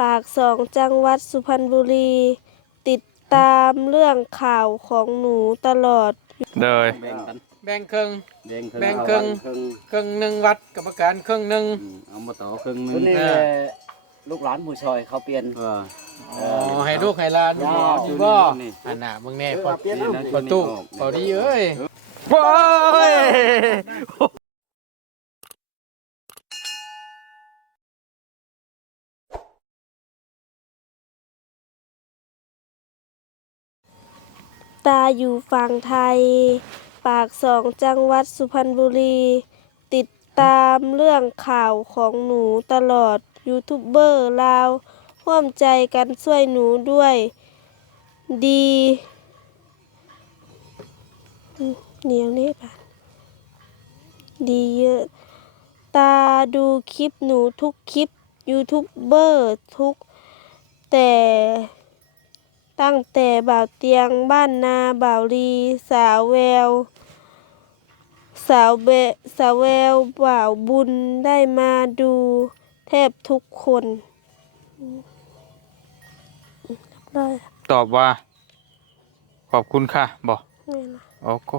ปากสองจังหวัดสุพรรณบุรี ติดตามเรื่องข่าวของหนูตลอดเลยแบ่งกันแบ่งครึ่ง แบ่งแบ่งครึ่งครึ่งครึ่งหนึ่งวัดกรรมการครึ่งหนึ่ง อืมเอามาต่อครึ่งหนึตัวงนี้เออลูกหลานผู้ชอยเขาเปลี่ยน เออ อ๋อให้ลูกให้หลานอ๋อดีบ่นี่ อันน่ะมึงแน่พอเปลี่ยนนี่เอานะพอตู้พอดีเอ้ยโอ้ย ตาอยู่ฝั่งไทย ปากสองจังหวัดสุพรรณบุรี ติดตามเรื่องข่าวของหนูตลอด ยูทูบเบอร์ลาวร่วมใจกันช่วยหนูด้วย ดีเหนียวนี่ป่ะดีเยอะ ตาดูคลิปหนูทุกคลิปยูทูบเบอร์ทุกแต่ ตั้งแต่บ่าวเตียงบ้านนาบ่าวลีสาวแวว สาวเบะสาวแววบ่าวบุญได้มาดูแทบทุกคนอืมเรียบร้อยตอบว่า ขอบคุณค่ะบอกแม่นละโอเค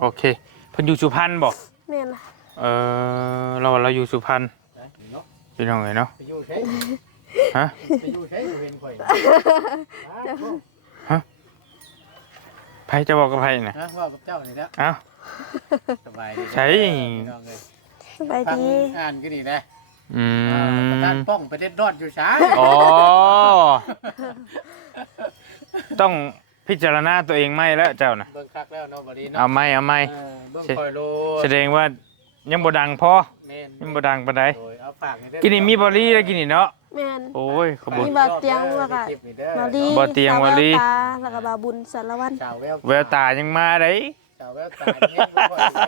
โอเคเพิ่นอยู่สุพรรณบอกแม่นละเออเราเราอยู่สุพรรณพี่น้องไงเนาะ ไปอยู่ใช้ ฮะไปอยู่ใช้อยู่เห็นข่อยไผจะบอกกับไผน่ะนะว่ากับเจ้านี่แล้วเอ้า สบายดีใช่ พี่น้องเอ้ยสบายฟังดี อ่านก็ดีนะอือ่าประธานมป้องไปเด็ดรอดอยู่ช้าอ๋อ ต้องพิจารณาตัวเองไม่แล้วเจ้าน่ะ เบิ่งคักแล้วเนาะบัดนี้เนาะเอาไม่เอาไม่เออเบิ่งคอยโลแสดงว่ายังบ่ดังพอแม่นยังบ่ดังปานใดโดยเอาฝากให้เด้อกินนี่มีบอลี่แล้วกินนี่เนาะ แม่นโอ้ยขอบคุมีณบ่าวเตียงแล้วก็คลิปนี่เด้อบ่าวลีบ่าวเตียงสาวบ่าวลีตาแล้วก็บ่าวบุญสารวัตรชาวแววแววตายังมาได้ชาวแววตาเนี่ยบ่ค่อยได้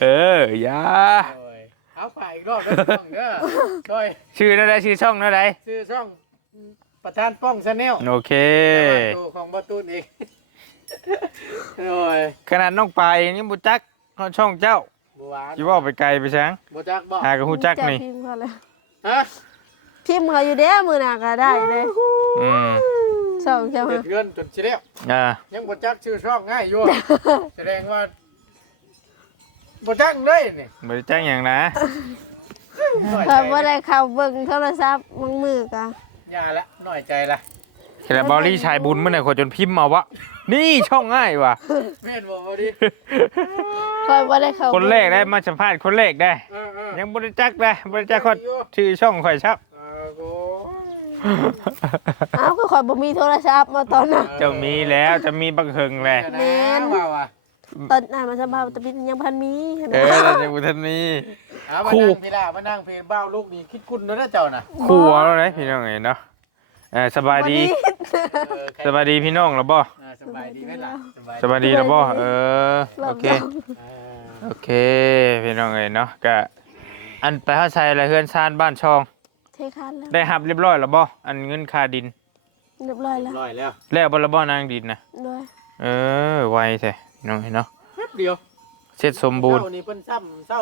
เอออย่าโดยเอาฝากอีกรอบเด้อพี่น้องเด้อโดยชื่อนั่นได้ชื่อช่องนั่นได้ชื่อช่องประธานป้องชาแนลโอเค ตัวของบอตูนเองโอ้ยขนาดน้องปลายยังบ่จักเขาช่องเจ้า บัวานสิเว้าไปไกลไปช้างบัวจักบอกหาก็ฮู้จักนี่พิมพ์เขาเลยฮะพิมพ์เขาอยู่เด้อมือหนาก็ได้เลยอืมสองใช่ไหมเดือดเดือนจนเชียวอ่ายังบัวจักชื่อช่องง่ายอยู่แสดงว่าบัวจักเลยนี่บ่ได้จักหยังนะหน่อยเอใจอบ่ได้เข้าเบิ่งโทรศัพท์มึงมือกะยาละหน่อยใจละแค่บอลี่ชายบุญมื้อน่ะคนจนพิมพ์มาว่า นี่ช่องง่ายว่ะ แม่นบอกว่าดิคอยบ่ได้เข้าคนแรกได้มาสัมภาษณ์คนแรกได้ เออเออยังบ่ได้จักได้บ่ได้จักคนชื่อช่องข่อยครับ เออโอ้อ้าวก็คอยบ่มีโทรศัพท์มาตอนนั้นเจ้ามีแล้วจะมีบังเฮิงแหละแม่นว่าว่ะตอนนั้นมันสบายแต่เป็นยังพันมีเห็นไหมเออเราจะบุทันมีเอามาคู่ นั่งพี่ล่ามานั่งเพลงเบ้าลูกนี่คิดคุณเนอะนะเจ้าน่ะครัวแล้วนะพี่น้องเอ้ยเนาะ เออสบายดีเออใครสบายดีพี่น้องแล้วบ่อ่าสบายดีไหมล่ะสบายดีแล้วบ่เออโอเคอ่าโอเคพี่น้องเอ้ยเนาะก็อันไปเฮาใส่อะไรเฮือนซานบ้านช่อง เทคันแล้วได้รับเรียบร้อยแล้วบ่อันเงินค่าดิน เรียบร้อยแล้วร้อยแล้วแล้วบ่ละบ่นางดินนะด้วยเออไวแท้พี่น้องเอ้ยเนาะแป๊บเดียวเสร็จสมบูรณ์เช้านี่เพิ่นซ้ำเช้า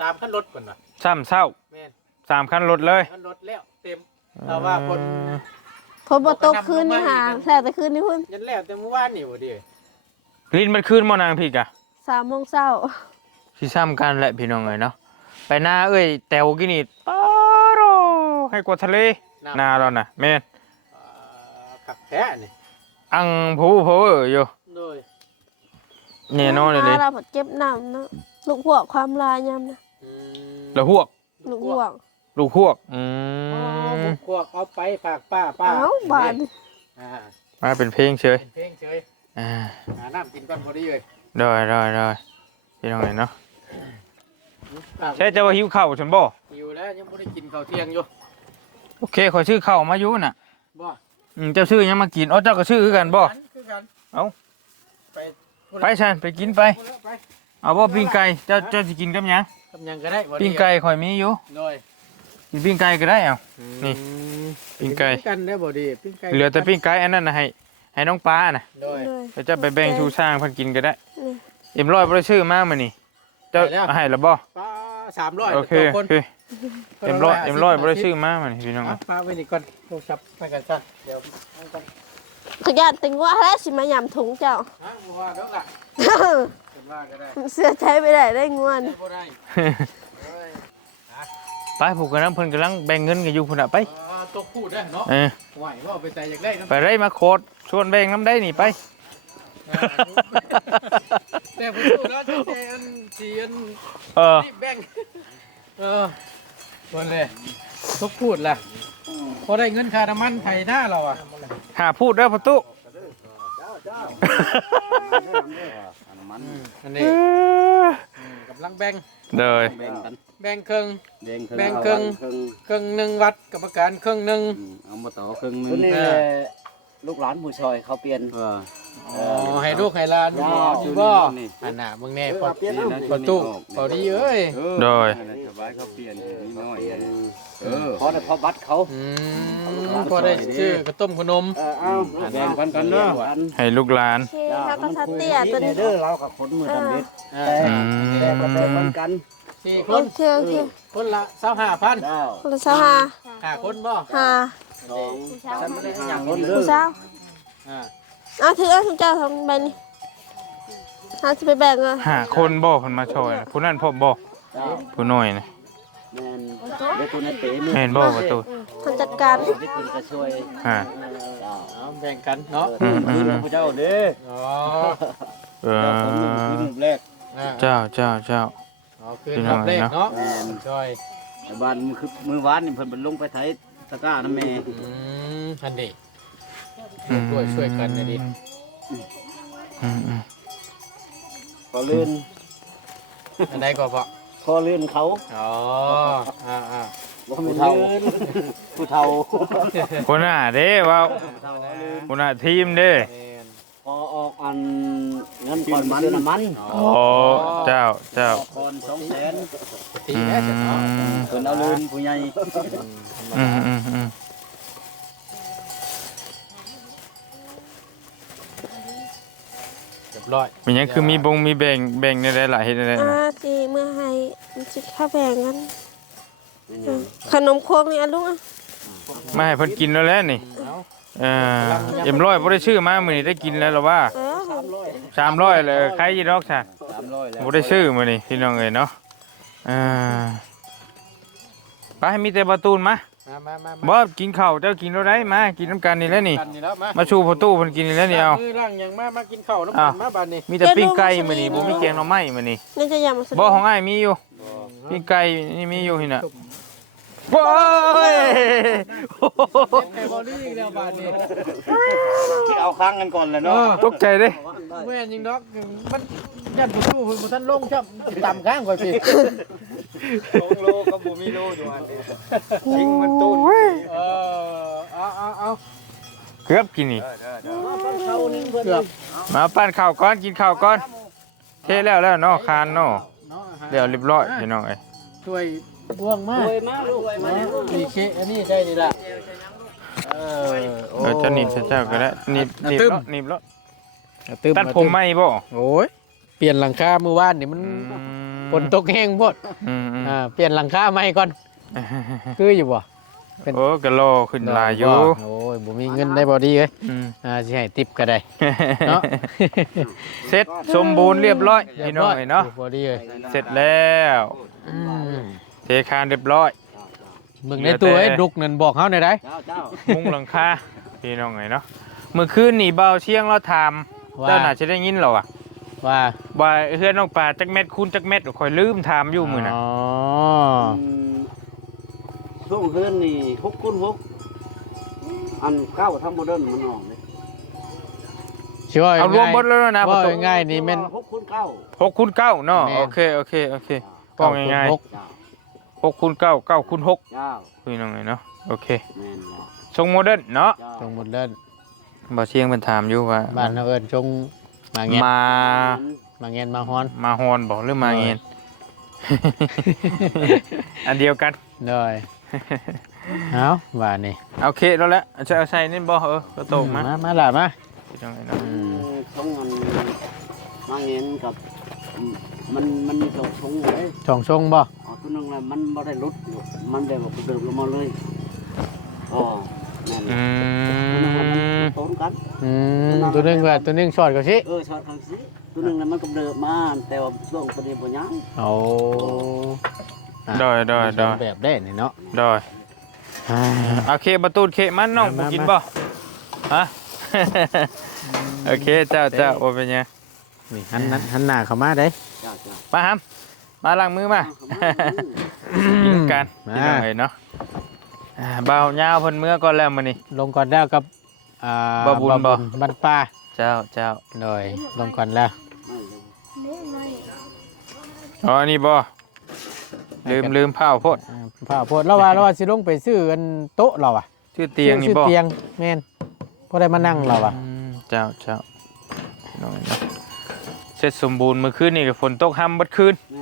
สามขั้นรถก่อนว่ะซ้ำเช้าแม่นสามคันรถเลย ขั้นรถแล้วเต็มแต่ว่าคนเออ พอบ่ตกคืนนี่หาแค่แต่คืนนี่พุ่นยันแล้วแต่เมื่อวานนี่บ่ดิลิ้นมันขึ้นบ่นางพี่กะสามโมงเช้าสิซ้ำกันแหละพี่น้องเอ้ยเนาะไปหน้าเอ้ยแตวกินนี่ปาโรให้กว่าทะเลหน้าเราน่ะแม่นอ่าขับแท้นี่อังผู้เพออยู่โดยแน่นอนเลยหาเราเก็บน้ำเนาะลูกหัวกความลายยำนะอืมแล้วหวกลูกหัวก ลูกหวกอือ๋อมบุกพวกเอาไปฝากป้าป้าเอ้าบานอ่ามาเป็นเพลงเฉยเป็นเพลงเฉยอ่าหาน้ำกินก่อนบ่ดีเลยได้ได้ได้พี่น้องเอ้ยเนาะฝากใช่จะว่าหิวข้าวฉันบ่อยู่แล้วยังบ่ได้กินข้าวเที่ยงอยู่โอเคขอยชื่อข้าวมาอยู่น่ะบ่อืมเจ้าชื่อยังมากินอ๋อเจ้าก็ชื่อคือกันบ่ คือกันเอ้าไปไปฉันไปกินไป พูดแล้วไป เอาบ่ปิ้งไก่เจ้าเจ้าสิกินกับหยังทำหยังก็ได้บ่ดีปิ้งไก่ข่อยมีอยู่โดย กินปิ้งไก่ก็ได้เอ้านี่ ปิ้งไก่กันได้บ่ดีปิ้งไก่เหลือแต่ปิ้งไก่อันนั้นน่ะให้ให้น้องปลาน่ะโดย เลยเดี๋ยวจะไปแบ่งชูช่างเพิ่นกินก็ได้นี่เอ็มร้อยบ่ได้ชื่อมามื้อนี้เจ้าให้แล้ว ให้แล้วบ่ป้าสามร้อยโอเคต่อคโอนเคเต็มร้อยเต็มร้อยบ่ได้ชื่อมามันพี่น้องเอาเอ้ยปาไว้นี่ก่อนโทรศัพท์ไปกันซะเดี๋ยวเอาก่อนขยันติงว่าแล้วสิมายำถุงเจ้า ฮะบ่ว่าเด้อล่ะเพิ่นว่าก็ได้เสื้อใช้ไปได้ได้งวนบ่ได้ เอ้ย ไปผูกกันน้ำเพิ่นกำลังแบ่งเงินกันอยู่พุ่นน่ะไปอ่าตกพูดได้เนาะเออไหวว่าไปแต่อยากได้น้ำไปได้มาโคตรชวนแบ่งน้ำได้นี่ไป แต่ผมพูดแล้วจะเจนเจียนเออรีบแบ่งเออวันเลยตกพูดล่ะพอได้เงินค่าน้ำมันไถหน้าเราอะหาพูดเด้อประตูมันอันนี้กำลังแบ่งเด้อแบ่งกัน แบ่งครึ่งแบ่งแบ่งครึ่งครึ่งครึ่งหนึ่งวัดกรรมการครึ่งหนึ่ง อืมเอามาต่อครึ่งหนึคนงนี้เออ ลูกหลานผู้ชอยเขาเปลี่ยน เออ อ๋อให้ลูกให้หลานอ๋อดูบ่นี่ อันน่ะมึงแน่พอ เปลี่ยนนี่เอานะประตูพอดีเอ้ยเออโดยนั่นแหละชาวบ้านเขาเปลี่ยนนิดหน้อยเออขอได้พอบัตรเขาอืมพอได้ชื่อกระต้มขนม เออเอาแบ่งกันกันเนาะอันให้ลูกหลานโอเคแล้วก็ทัดเตี้ยตัวนี้ เด้อเรากับคนมือดำเด็ดอ่าแต่อืมแต่ก็แต่มันกัน สี่คโอน เคโอเคคนละสามห้าพันเจ้าคนละสหาห้าคนบ่หาสองฉันไม่ได้อย่างคนเด้อผู้สาวอ่าอะถือเอาถุงเจ้าทำใบนี้หาจะไปแบ่งอะหาคนบ่เพิ่นมาช่วยน่ะผู้นั้นพบบ่เจ้าผู้น้อยน่ะแม่นเด็กคนนั้นเตะมือแม่นบ่ประตูทำจัดการเด็กคนก็ช่วยฮะเจ้าเอาแบ่งกันเนาะอืมอืมคือพระเจ้าเด้ออ๋อเอเจ้าคนหนึ่งคืออหนึ่งแรกอ่าเจ้าเจ้าเจ้า เอาคืนรับเลขเนาะแม่นช่วยแต่บ้านมือคือมือวานนี่เพิ่นบรรลงไปไถตะกร้าน้ำแม่อืมอันนี้ช่วยช่วยกันนะดิอืมอืมพอลื่นอันไหนก็พอพอลื่นเขาอ๋ออ่าอ่าบ่ผู้เฒ่าผู้เฒ่าคนหน้าเด้ว่าผู้เฒ่าเอาลื่นคนหน้าทีมเด้แม่นพ อออกอันเงินก่อนมันซื้อน้ำมันโอ้เจ้าเจ้าก่อนสองแสนตีอืแน่จะเนาะมเพิ่นเอาลื่นผู้ใหญ่อืมอืมอืมเรียบร้อยมันยังคือมีบงมีแบ่งแบ่งในหลายๆเฮ็ดได้อ่าสิเมื่อให้มันสิข้าวแบ่งกันอืมขนมโคกนี่อะลูกอะมาให้เพิ่นกินแล้วแหละนี่ เอาเออเอ็มร้อยบ่ได้ชื่อมามื้อนี้ได้กินแล้วหรอว่าเออ300เลยใครยีดอกซะสามร้อยแล้วบ่ได้ชื่อมื้อนี้พี่น้องเอ้ยเนาะอ่าไปมีแต่ประตูนมามามามาบ่กินข้าวเจ้ากินแล้วได้มากินน้ำกันนี่แหล้วนี่กันนี่แล้วมามาชูประตูเพิ่นกินนี่แหล้วนี่เอามือล่างยังมามากินข้าวน้ำอ้ากัวนมาบานนี้มีแต่ปิ้งไก่มื้อนี้บ่มีแกงหน่อไม้มื้อนี้นี่จะยำมาสุดบ่ของอ้ายมีอยู่ปิ้งไก่นี่มีอยู่นี่น่ะ โอ้ยไก่บอลลี่อีกแล้วบานนี้เอาค้างกันก่อนเลยเอเนาะอตกใจเด้แม่นยิงดอกมันยันผู้สู้ผู้ท่านลงชับต่ำข้างก่อนพี่สองโลก็บ่มีโลอยู่อันนี้ทิ้งมันตูนเออเอาเอาเอาเกือบกินนี่เข้านี่เพิ่นเกือบมาปั้นข้าวก่อนกินข้าวก่อนเทแล้วแล้วเนาะคานเนาะเนาะเดี๋ยวเรียบร้อยพี่น้องเอ้ยช่วย บ่วงมากรวยมาลูกรวยมาเนี่ยนี่เคอันนี้ใช่นี่ล่ะเออโอ้เออจะหนีบเจ้าก็ได้หนีบหนีบตึ้มแล้วหนีบแล้วตึ้ตัดผมไหมบ่โอ้ยเปลี่ยนหลังคาเมื่อวานนี่มันอืมฝนตกแห้งโพดอืมอืมอ่าเปลี่ยนหลังคาใหม่ก่อนคืออยู่บ่เป็นโอ้กะโลขึ้นหลายอยู่โอ้ยบ่มีเงินได้บ่ดีเอ้ยอืมอ่าสิให้ติปก็ได้เนาะเสร็จสมบูรณ์เรียบร้อยพี่น้องเอ้ยเนาะบ่ดีเอ้ยเสร็จแล้วอืม เทคานเรียบร้อยมึงในตัวไอ้ดุกนั่นบอกเฮาหน่อยได้เจ้าเจ้ามุงหลังคาพี่น้องเอ้ยเนาะเมื่อคืนนี่เบาเชียงเราถามว่าเจ้าน่าจะได้ยินเหรอวะว่าว่าเฮือนน้องป่าจักเม็ดคูณจักเม็ดข่อยลืมถามอยู่มื้อน่ะอ๋อช่วงเฮือนนี่หกคูณหกอันเก้าทั้งโมเดิร์นมันออกเลยสิว่าเอารวมหมดแล้วนะประว่าตูง่ายๆนี่แม่น หกคูณเก้า หกคูณเก้าเนาะแม่น โอเคโอเคโอเคป้องง่ายหก เจ้าๆ หกคูณเก้าเก้าคูณหกเจ้าพี่น้องเอ้ยเนาะโอเคแม่นบ่ทรงโมเดิร์นเนาะเจ้าตรงหมดเดินบ่เชียงเพิ่นถามอยู่ว่าบ้านเฮาเอิ้นชงมาเงี้ยมามาเงี้ยมาฮ้อนมาฮอนบอกหรือมาเงิน อันเดียวกัน เลยเอาว่านี่โอเคแล้วแหละจะเอาใส่นี่บ่เออก็ตกมามามาล่ะมาพี่น้องเอ้ยเนาะอืมช่องมันมาเงินกับ มันมันมีสองช่องเลยช่องชงบ่ เอาตัวหนึงน่ะมันบ่ได้ลดอยู่มันได้บอกเดิมลงมาเลยอ๋อนั่นอืตัวหนึงน่ะมันมโตนกันอืมตัวหนึงว่าตัวหนึงช็อตก็สิเออช็อตครั้งสิตัวหนึงน่ะมันก็เดิมมาแต่ว่าช่วงประเดี๋ยวบ่ยังเอาอะได้ได้ได้แบบได้นี่เนาะได้อ่าโอเคประตูเคมันน้องมาบ่มากินบ่ฮะโอเคเจ้าเจ้าบ่เป็นหยังนี่หันหันหันหน้าเข้ามาได้จ้าจ้ามาฮัม มาล้างมือมากินกันมาพี่น้องเอ้ยเนาะอ่าเบายาวเพิ่นเมื่อก่อนแล้วมื้อนี้ ลงก่อนแล้วกับอ่าบ่บุญบ่บันป่าเจ้าเจ้าโดยลงก่อนแล้วอ๋อนี่บ่ลืมลืมผ้าโพดอ่าผ้าโพดเราว่าเราว่าสิลงไปซื้ออันโต๊ะเราอะชื่อเตียงนี่ซื้อบ่เตียงแม่นพอได้มานั่งเราอะ อืมเจ้าเจ้าพี่น้องเอ้ยเนาะเสร็จสมบูรณ์เมื่อคืนนี่ก็ฝนตกห้ำเบัดคืน แม่น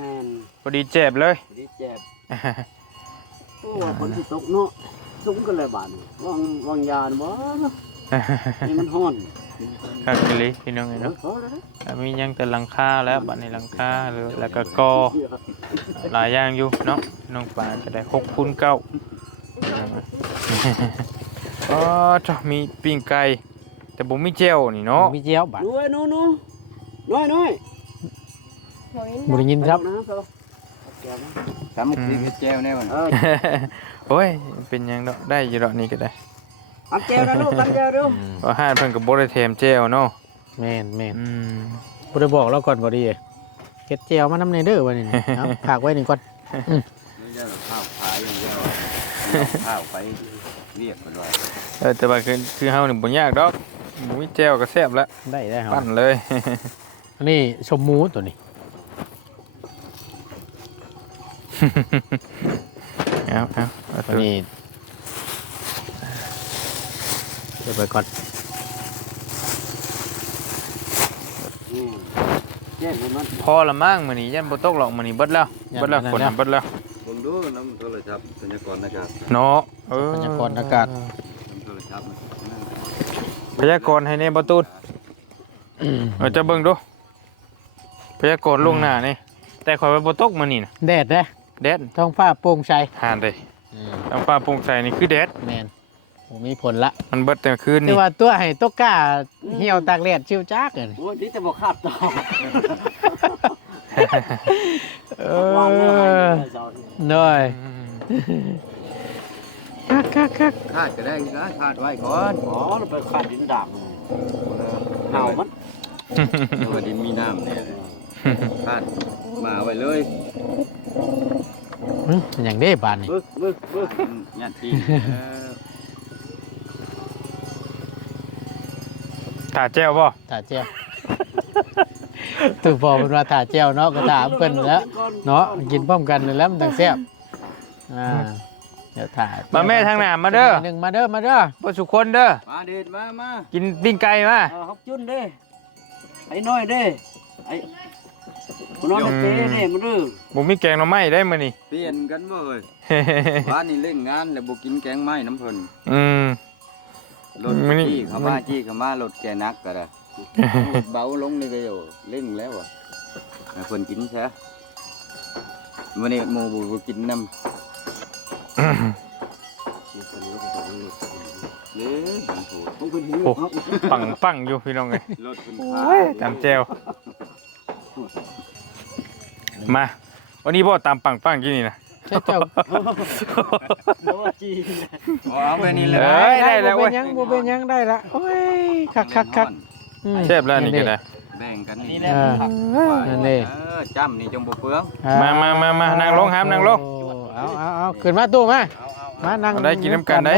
พอดีเจ็บเลย ดีเจ็บโอ้ว่าฝนสิตกเนาะสุ้มกันเลยบาดนี้วางวางยาบ่เนาะนี่มันฮ้อนคักอีหลีพี่น้องเอ้ยเนาะเนาะพอแล้วนะแล้วมียังแต่หลังคาแล้วบัดนี้หลังคาหรือแล้วก็กอหลายอย่างอยู่เนาะน้องปลาจะได้6คูณ9อ๋อจ้ะมีปิ้งไก่แต่บ่มีเจลนี่เนาะมีเจียวบาดน้อยน้อยน้อยน้อยน้อยบ่ได้ยินครับ เอาน้ำเขา แก้วนะทำกินกับแจวแน่มันเออโอ้ย เป็นหยังดอกได้อยู่ดอกนี้ก็ได้อันแก้วนะลูกอันแก้วเร็วเพราะห้านเพิ่นก็บ่ได้แถมเจลเนาะแม่นแม่นอืมบ่ได้บอกเราก่อนบ่ดีเก็ดเจียวมาน้ำในเด้อวันนี้นะเอาฝากไว้นี่ก่อนไม่ใช่ข้าวขายอย่างเดียวข้าวไปเรียกไปด้วยเออแต่ว่าคือคือเฮานี่บ่ยากดอกบ่มีเจลก็แซ่บแล้วได้ได้ครับปั้นเลย อันนี้ชมหมูตัวนี้ เอาเอาเอาตัวนี้เดี๋ยวไปก่อนนี่แก้วมันพอละมั้งมื้อนี้ยันบ่ตกหรอกมื้อนี้เบิดแล้วเบิดแล้วฝนเบิดแล้วผมดูน้ำโทรศัพท์สัญญากรนะครับเนาะเออพยากรณ์อากาศน้ำโทรศัพท์พยากรณ์ให้แน่บ่ตูนเออจะเบิ่งดูพยากรณ์ล่วงหน้านี่แต่ข่อยว่าบ่ตกมื้อนี้น่ะแดดเด้อ แดดท้องฟ้าโปร่งใสหานเด้ทางฟ้าโปร่งใสนี่คือแดดแมนผมมีผลละ มันเบิดแต่คืนแต่นี่ว่าตัวให้ตัวกล้าเหี่ยวตากแดดชิวจักเลยโอ้ยนี่จะบอกขาดต่อเอวางไม่ให้อเลยเจ้านี่หน่อยอืมคักคักคักคาดก็ได้นะคาดไว้ก่อนอ๋อเราไปขาดดินด่างหนาวมันสวัสดีมีน้ำเนี่ยเลย คาดมาไว้เลยหึอย่างได้บานนี่บึกบึกบึกญาติตาแจ้วบ่ถาเจียวถูกบอกเป็นว่าถาเจียวเนาะก็ถามเพิ่นแล้ว เนาะกินพร้อมกันนี่แล้วมันต่างแซ่บอ่าเดี๋ยวถ่ายมาแม่ทางหน้ามาเด้อหนึ่งมาเด้อมาเด้อบ่สุคนเด้อมาเด็ดมามากินปิ้งไก่มาเออฮอกจุนเด้ไอ้น้อยเด้ไอ้ คนน้อยเต้เด้มันดื้อบ่มีแกงหน่อไม้ได้มื้อนี้เปลี่ยนกันบ่เอ้ยบ้านนี่เล่นงานแล้วบ่กินแกงไม้น้ำเพิ่นอืม รถมื้อนี้จี้เข้ามาจี้เข้ามารถแกนักก็ได้เบาลงนี่ก็อยู่เล่งแล้วอะให้เพิ่นกินซะมื้อนี้หมู่บ่บ่กินน้ำเด้อมันโหดต้องเป็นหิวโอ้ครับปังปังอยู่พี่น้องเอ้ยรถเพิ่นโอ้ยตามแจว มา วันนี้บ่ตามปังปังกี่นี่นะเจ้าเจ้าเพราะว่าจีนเอาไปนี่เลยเอ้ยได้แล้วบ่เว้เป็ยนหยังบ่เป็นหยังได้ละโอ้ยคักคักคักอืมแซ่บแล้วนี่ก็ได้แบ่งกันนี่เออนั่นเด้เออจำนี่จงบ่เปลืองมามามามานั่งลงครับนั่งลง โอ้เอาเอาเอาขึ้นมาตู้มา มานั่งเอาได้กินน้ำกันได้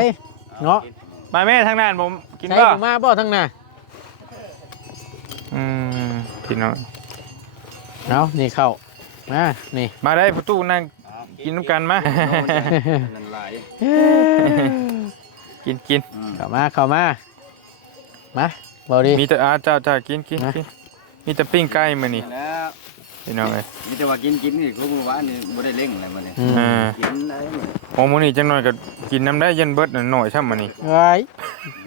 เนาะมาแม่ทางนั้นผมกินใช่บ่ผมมาบ่ทั้งน่ะอืมพี่น้อง เอานี่เข้ามานี่ มาได้ประตูนั่งกินน้ำกันมา นั่นหลายกินกินอืมเข้ามาเข้ามา มาบ่ดีมีแต่อาเจ้าเจ้ากินกินกินมีแต่ปิ้งไก่มื้อนี้แล้วพี่น้องเอ้ยมีแต่ว่ากินกินนี่คือเมื่อวานนี่บ่ได้เล่งอะไรมาเนี่ยอืมอ่ากินได้หมดโอ้มื้อนี้จังหน่อยก็กินน้ำได้ยันเบิดหน่อยๆช่ำมื้อนี้เอ้ย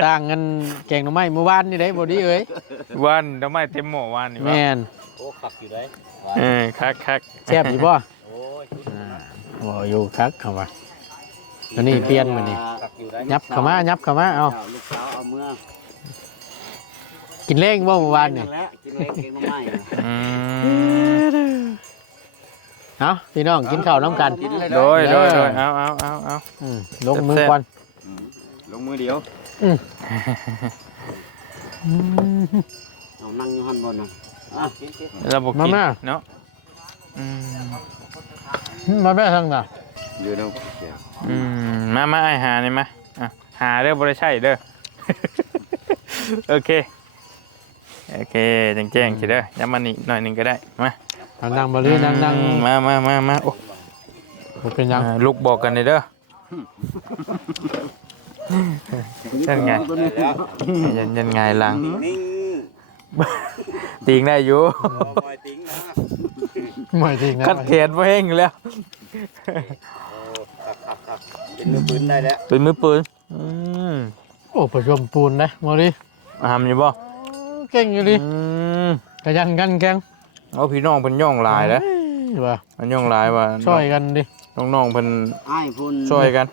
ต่างกันแกงหน่อไม้เมื่อวานนี่ได้บ่ดีเอ้ยวันดอกไม้เต็มหม้อวานนี่วะแม่น โอ้ขับอยู่ได้เออคักคักแซ่บอยู่บ่โอ้ยอ่าบ่อยู่คักเข้ามา ตัวนี้เปลี่ยนมานี่ยับเข้ามายับเข้ามาเอาลูกสาวเอาเมื่อกินเล้งบ่เมื่อวานนี่แหละกินเล็กกินน้ำไม้อืมเอาพี่น้องกินข้าวน้ำกันกินเลยโดยโดยเอโดอยเอาเอาเอาเอาอืมลงมือก่อนลงมือเดียวเอานั่งอยู่หันบนนะอะกินกิน เราบอกกินเนาะอืมมาแม่ทางน่ะอยู่เนาะเสียอืมมามาไอหานี่มาอะหาเด้อบริใช่เด้อ โอเค โอเคแจ้งแจ้งๆสิเด้อย้ำมันอีกหน่อยหนึ่งก็ได้ มาเอานั่งบ่ลือนั่งนั่งมามามามาโอ้บ่เป็นหยังอ่าลูกบอกกันเลยเด้อ นั่นไง ยันยันไงหลัง นิ่ง ติงได้อยู่ปล่อยติ้งนะไม่จริงนะคัดแขนไว้เองแล้วเป็นมือปืนได้แล้วเป็นมือปืนอืมโอ้ประชมปูนนะมาดิทำอยู่บ่เก่งอยู่ดิอืมกระยันกันแกงเอาพี่น้องเพิ่นย่องหลายแล้วเอ้ยว่ามันย่องหลายว่าช่วยกันดิน้องๆเพิ่นอ้ายพุ่นช่วยกัน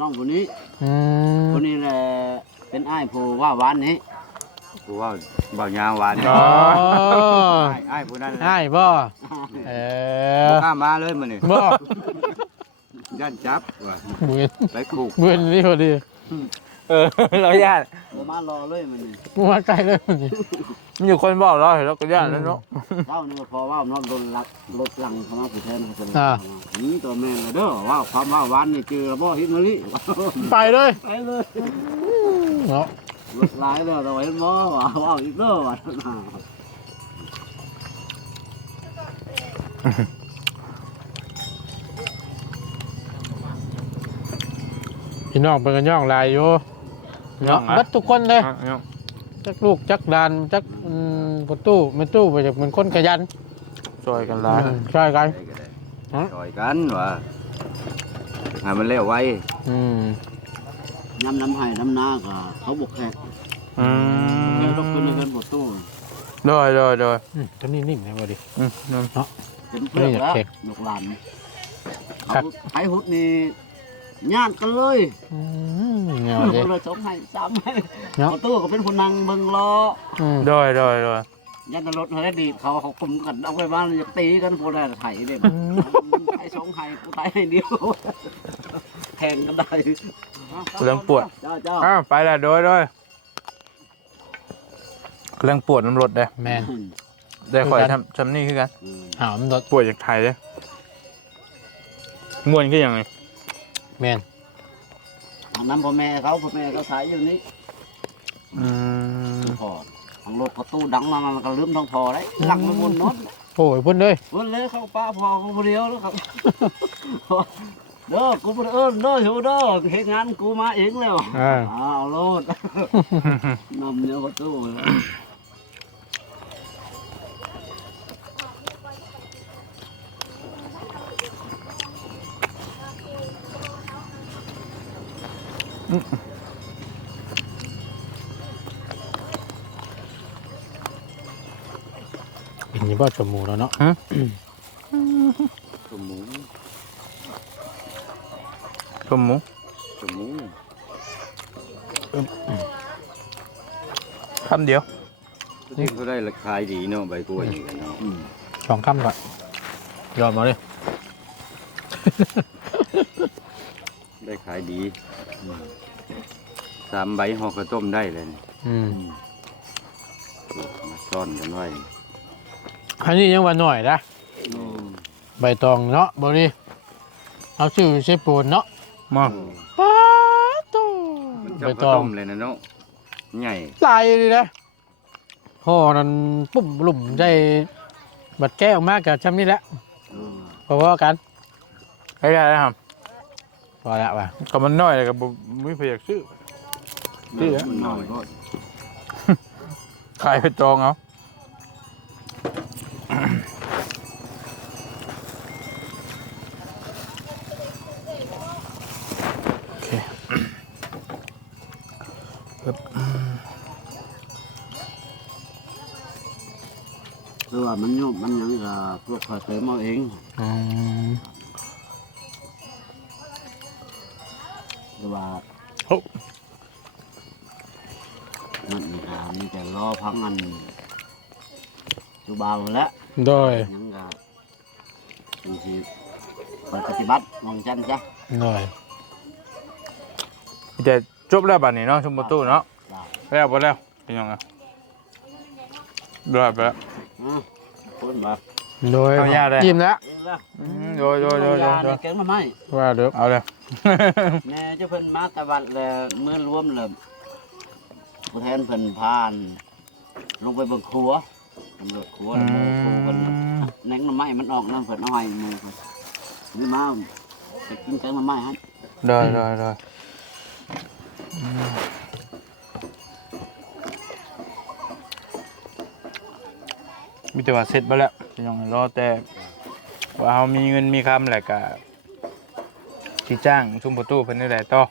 น้องคนนี้อืมคนนี้แหละเป็นอ้ายผู้ว่าหวานนี้ กูว่าเบายาวหวานอ๋อไอ้ไอ้ผู้นั้นง่ายบ่เออข้ามมาเลยมันนี่บ่ย่านจับว่ะเบือนไปขู่เบือนนี่พอดีเออเราญาติผมมารอเลยมันนี่มัวใจเลยมันนี่มีอยู่คนบอกเราเห็นเราก็ญาติแล้วเนาะเล่านี่ก็พอว่าน้องโดนลักรถลังเข้ามาผู้แทนเขาจะนี่ตัวแม่เลยเด้อว่าความว่าหวานนี่เจอบ่ฮิตมะลิไปเลยไปเลย เนาะรถ หลายเด้อเราเห็นบ่ว่าว่าอีกเด้อว่าพี่น้องเป็นกันย่องลายอยู่เนาะย่องนะเบัดทุกคนเลยอะเนาะจักลูกจักดานจักอืมประตูไม่ตู้ไปจากเป็นคนขยันช่วยกันหลายอืมช่วยกันได้ก็ได้ฮะต่อยกันว่ะให้มันเร็วไวอืมยำน้ำไห้น้ำนาก็เขาบอกแค่ อืแค่มรถขึ้นในเงินบตู้โดยโดยโดยอืมตัวนี้นิ่มนะบ่ดิ อืมอืมเป็นเพื่อนแล้วลูกหลานเขาไห้หุดนี่ญาติกันเลยอืมเงาคนดิละสองไห้สามไห้เนาะบตู้ก็เป็นคนนั่งเบิ่งรออืมโดยโดยโดยยันรถเขาได้ดีดเขาเขาคุมกันเอาไปบ้านจะตีกันพวกนั้นไถเด็ดไถสองไห้กูไถให้เดียวแทงกันได้เรื่องปวดเจ้าเจ้า อ้าวไปละโดยโดย เรื่องปวดน้ำรถเด้แม่น ได้คอยทำทำนี่คือกันหามนรถปวดจากไทยเด้ม่วนคืออย่างไรแม่นทางนั้นพ่อแม่เขาพ่อแม่เขาถ่ายอยู่นี่อืมพอทางรถประตูดังมามันก็ลืมทองพอได้หลังมันบนนนโอ้ยพุ่นเลยวันเลยเขาป้าพอเขาคนเดียวแล้วครับเด้อกูบ่ได้เอิ้นเด้อหิวเด้อเฮ็ดงานกูมาเองแล้วอ่าอ้าวโลดนำเนี่ยประตู เลยเป็นอยี่บ่จมูกแล้วเนาะสมหมูต้มหมูสมหมูคำเดียวที่เขาได้ราคาดีเนาะใบกล้วยนี่กันเนาะสองคำก่อนยอมมาเลยได้ขายดี สามใบห่อข้าวต้มได้เลยนี่อืมมาซ่อนกันไว้อันนี้ยังว่าหน่อยนะใบตองเนาะบ่นี่เอาชื่อใช้ปูนเนาะมาป้าโตมันใบเจ้าตข้าวองต้มเลยนะเนาะใหญ่ลายเลยนะห่อนั้นปุ่มหลุ่มใจบัดแก้วมากกับจำนี่แหละพอๆกันให้ได้แล้วครับ พอละว่ะก็มันน้อยเลยกับไม่พยากซื้อนี่แหละมันน้อยก็ขายไปจองเอาโอเคคือว่ามันโยมมันหยังก็พวกข่อยเติมเอาเอง อืม โอ้มันมีหามีแต่รอพังอันจุบาวแล้วโดยยังก็เป็นสิเปิดปฏิบัติมองจันทร์จ้ะโดยแต่จบแล้วบัดนี้เนาะชุมประตูเนาะได้แล้วบ่แล้วเป็นยังไงรอดไปแล้วอืมคนมา โดยเอายาเลยจิ้มแล้วเองแล้วอืมโดยโดยโดยโดยโดยเก่งมาไหมว่าเด้อเอาเลยแม่เจ้าเพิ่นมาตะวันแล้วเมื่อรวมเลยผู้แทนเพิ่นพาน ลงไปเบิ่งครัวเบิ่งครัวแล้วหมู่ครัวเพิ่นแหนงหน่อไม้มันออกน้ำเพิ่นเอาให้หมู่เพิ่นนี่มาไปกินแกงหน่อไม้ให้โดยโดยโดยอืมมีแต่ว่าเสร็จไปแล้ว เป็นยังไงรอแต่ว่าเขามีเงินมีคำแหละก็ที่จ้างชุมประตูเพิ่นนี่แหละต่อ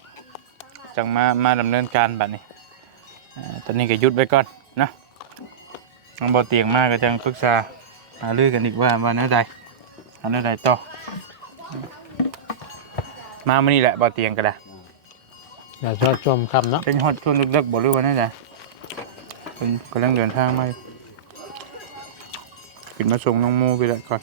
จังมามาดำเนินการบัดนี้อ่าตอนนี้ก็หยุดไว้ก่อนนะทางบ่เตียงมากก็จังปรึกษาหารือกันอีกว่าว่าแนวใดอันแนวใดต่อมามื่อนี้แหละบ่เตียงก็ได้อย่าชอบชมคำเนาะเป็นฮอดชวนลึกๆบ่รู้ว่าแนวใดเป็นกำลังเดินทางมาอยู่ ขึ้นมาส่งน้องโมไปแล้วก่อน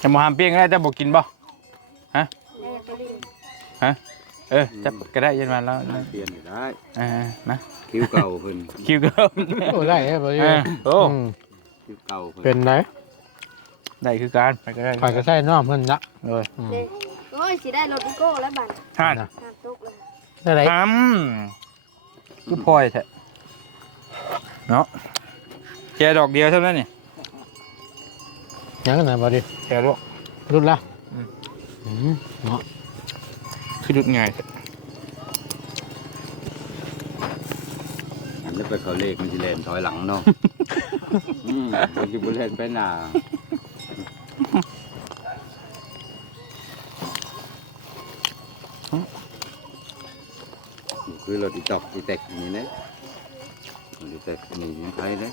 จะมาหามเปียงได้แต่บ่กินบ่ฮะฮะเออจับก็ได้ยันมาแล้วเปลี่ยนอยู่ได้เออมาคิวเก่าเพิ่นคิวเกินโอ้ได้เอ้ยบ่เอได้อโอ้อืมคิวเก่าเพิ่นเป็นไรได้คือการไปก็ได้ข่อยก็ใช่น้องเพิ่นละเลยอืมเด้โอ้ยสิได้รถอีโก้แล้วบัดห่านน้ำ ตกเลยได้ไรทำคือพลอยแท้เนาะแกดอกเดียวเท่านั้นนี่ยังกันนะบ่ดิแกลูกรุ่นละอืมอืมเนาะคือดุดง่ายแท้อันนี้ไปเขาเลขมันสิแล่นถอยหลังเนาะอืมมันสิบ่แล่นไปหน้า คือรถอีตอกอีแตกนี่นะรถอีแตกนี่ยังไทยนะ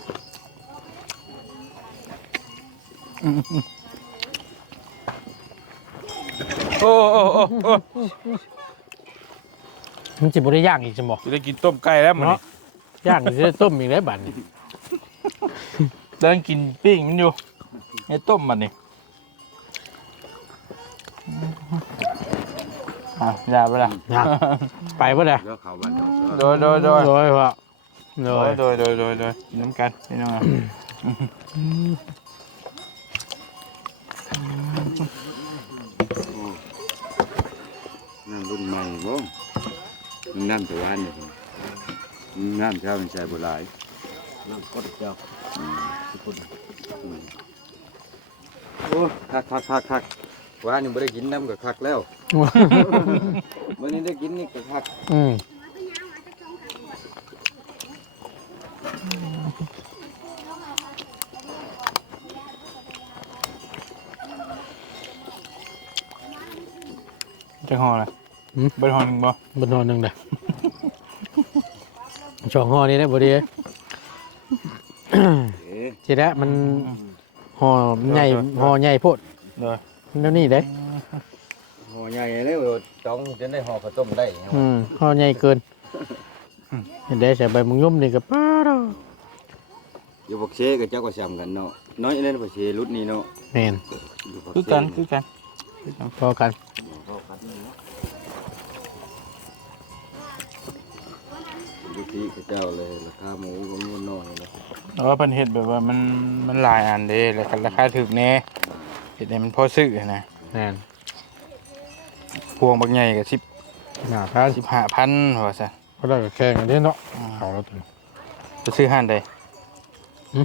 โอ้โอ้โอ้โอ้มันสิบ่ได้ย่างอีกจังบ่จะได้กินต้มไก่แล้วมันเนาะย่างสิได้ต้มอีกได้วบัดนี้เดินกินปิ้งมันอยู่ไอ้ต้มมันนี่ อะอย่าไปละย่างไปบ่ได้แล้วเขาบ้านเนาะโดยโดยโดยโดยว่าโดโดยยโดยโดยโดยโดยกินน้ำกันนี่น้องอะน้ำรุ่นใหม่บ่มันน้ำตะวันนี่น้ำเช้ามันใส่บ่หลายน้ำกดเจ้าอืมทุกคนโอ้คักคักคักคักว่านี่ไม่ได้กินน้ำกับคักแล้ว วันนี้ได้กินนี่กับคักอืมจะห่ออะไรเบิร์ห่อหนึ่งบ่บนนอนหนึงเด้อช่องห่อนี้ได้บ่ดีเอ๊ะสิได้มันห่อใหญ่ห่อใหญ่โพดโดยแล้วนี่เด้ห่อใหญ่เลยจ้ องจนได้ห่อข้าวต้มได้อืมห่อใหญ่เกินเห็นได้ใส่ใบมึงยุ่มนี่ก็ป้าดอกอยู่บักเชกับเจ้าก็ซ้ำกันเนาะน้อยเล่นบักเชรุ่นนี้เนาะแม่นอยู่บัคือเชกันคือกันพอกันอยู่ที่กับเจ้าเลยราคาหมูก็งนน้อยเลยแต่ว่าเพิ่นเฮ็ดแบบว่ามันมันหลายอันเด้แล้วก็ราคาถูกแน่เฮ็ดให้มันพอซื้อนะแม่น พวงบักใหญ่ก็สิบหน้าพันสิบห้าพันว่าซะก็ได้ก็แข่งกันเด้เนาะเอาแล้วตัวจะซื้อห้านใดหึ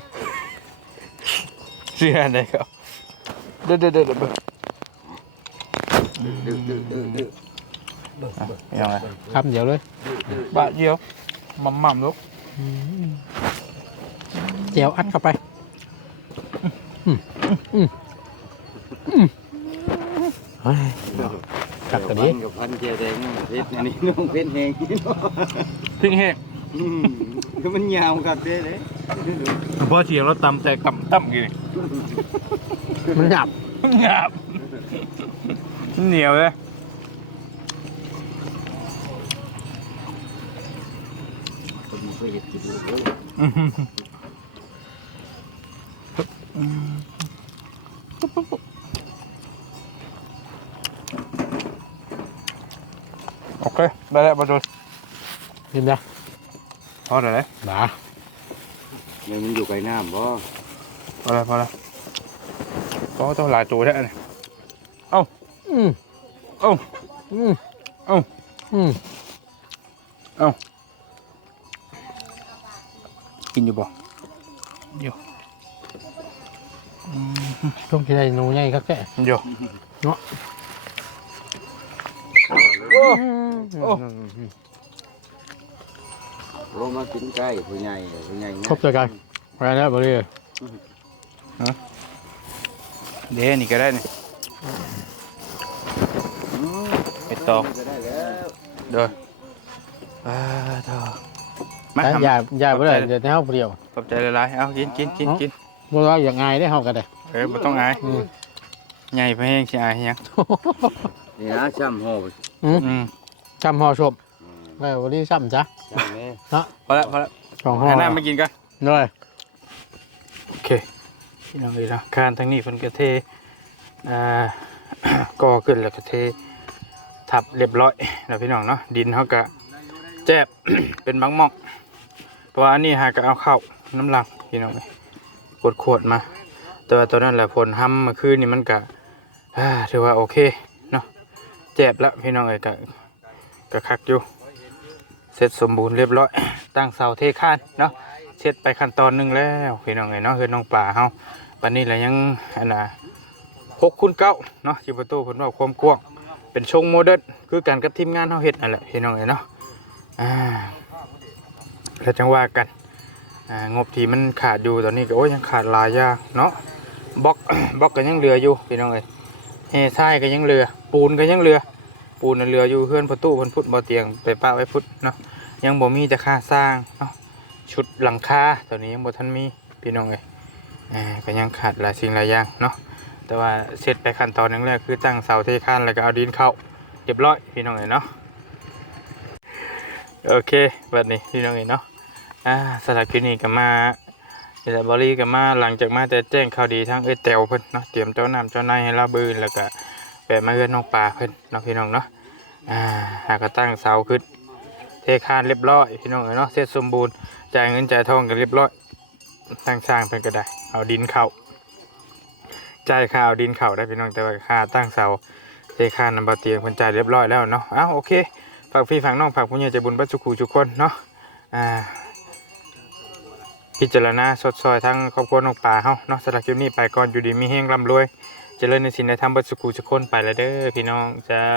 ซื้อห้านใดครับเด้อเด้อเด้อเด้อเบิ่งดื้อดื้อดื้อดื้ออะยังไงคำเดียวเลยบาทเดียวมั่มมั่มๆลูกเจียวอัดเข้าไปอืมอืมอืมเฮ้ย จักกะดีพันกับพันเจแดงเพชรอันนี้น้องเพชรแหงพริกแห้งอืมมันยาวครับเด้เลยพอเสียงเราตำแต่ต่ำต่ำกี่มันหยับหยาบเหนียวเลยคนมั นก็อยากกินเลยโอเคได้แล้วประตูกินได้พอแล้วเลยบ้ายังมันอยู่ไกล น้ำบ่พอแล้วพอแล้วพอต้องหลายตัวแล้วนี่อืมเอ้าอืมเอ้าอืมกินอยู่บ่อยู่ช่วงที่ได้หนูใหญ่ครับแกอยู่เนาะโอ้โอ้โอ้มากินใกล้ผู้ใหญ่ผู้ใหญ่ครบใจกันไปแล้วบริเวณเดี๋ยวนี่ก็ได้นี่ไปต่อก็ได้แล้วเด้ออ่าต่อมาแต่ทำอย่าอย่าบ่ได้เดี๋ยวให้เฮาเปรี้ยวขอบใจหลายๆ เอากินกินกินกินบ่ว่าอย่างง่ายได้เฮาก็ได้เออบ่ต้องอายอืมใหญ่ไปแห้งสิอายหยังนี่นะช้ำห่ออืมอืม จำห่อชมไว้บ่ได้ซ้ำจ้ะช้ำแม่พอแล้วพอแล้วสองห่อหาน้ำมากินกันด้วยโอเคพี่น้องเลยนะการทางนี้เพิ่นก็เทอ่า ก่อขึ้นแล้วก็เททับเรียบร้อยแล้วพี่น้องเนาะดินเขาก็แจบ เป็นบางหมอกเพราะว่าอันนี้หาก็เอาเข้าน้ำลังพี่น้องเลยกดขวดมา แต่ว่าตอนนั้นแหละผลห้ำเมื่อคืนนี่มันก็อ่าถือว่าโอเคเนาะแจบแล้วพี่น้องเอ้ยก็ ก็คักอยู่ เสร็จสมบูรณ์เรียบร้อย ตั้งเสาเทคานเนาะเช็ดไปขั้นตอนหนึ่งแล้วพี่น้องเอ้ยเนาะคือน้องป่าเฮาปันนี้แหละยังอันน่ะหกคูณเก้าเนาะที่ประตูเพิ่นว่าความกว้างเป็นชงโมเดิร์นคือการกับทีมงานเฮาเฮ็ดนั่นแหละพี่น้องเอ้ยเนาะอ่าแล้วจังว่ากันอ่างบที่มันขาดอยู่ตอนนี้ก็โอ้ยยังขาดหลายอย่างเนาะบล็อกบล็อกก็ยังเหลืออยู่พี่น้องเอ้ยเฮทรายก็ยังเหลือ ปูนก็ยังเหลือ ปูนเหลืออยู่เพื่อนประตูพิ่นพุดบ่เตียงไปป้าไว้พุดเนาะยังบ่มีแต่ค่าสร้างเนาะชุดหลังคาตัวนี้ยังบ่ทันมีพี่น้องเลยอ่าก็ยังขาดหลายสิ่งหลายอย่างเนาะแต่ว่าเสร็จไปขั้นตอนหนึงแล้วคือตั้งเสาเทคานแล้วก็เอาดินเข้าเรียบร้อยพี่น้องเลยเนาะโอเคแบบนี้พี่น้องเลยเนาะอ่าสำหรับคลิปนี้ก็มาเดลบอรี่ก็มาหลังจากมาแต่แจ้งข่าวดีทั้งเอ้ยแตวเพิ่นเนาะเตรียมเจ้าน้ำเจ้านายให้ลาบืนแล้วก็ แปมาเอื้อนน้องปลาเพิ่นเนาะพี่น้องเนาะอ่าหากตั้งเสาขึ้นเทคานเรียบร้อยพี่น้องเนาะเสร็จสมบูรณ์จ่ายเงินจ่ายทองกันเรียบร้อยสร้างสร้างเป็นก็ได้เอาดินเข้าจ่ายค่าเอาดินเข้าได้พี่น้องแต่ว่าค่าตั้งเสาเทค่านนำบาเตียงเพิ่นจ่ายเรียบร้อยแล้วเนาะอ้าวโอเคฝากพี่ฝากน้องฝากผู้ใหญ่ใจบุญบัจจุคูทุกคนเนาะอ่าพิจารณาสดซอยทั้งครอบครัวน้องป่าเฮาเนาะสำหรับคลิปนี้ไปก่อนอยู่ดีมีเฮงร่ำรวย เจริญในสิ่งในธรรมบัจจุคูทุกคนไปแล้วเด้อพี่น้องเจ้า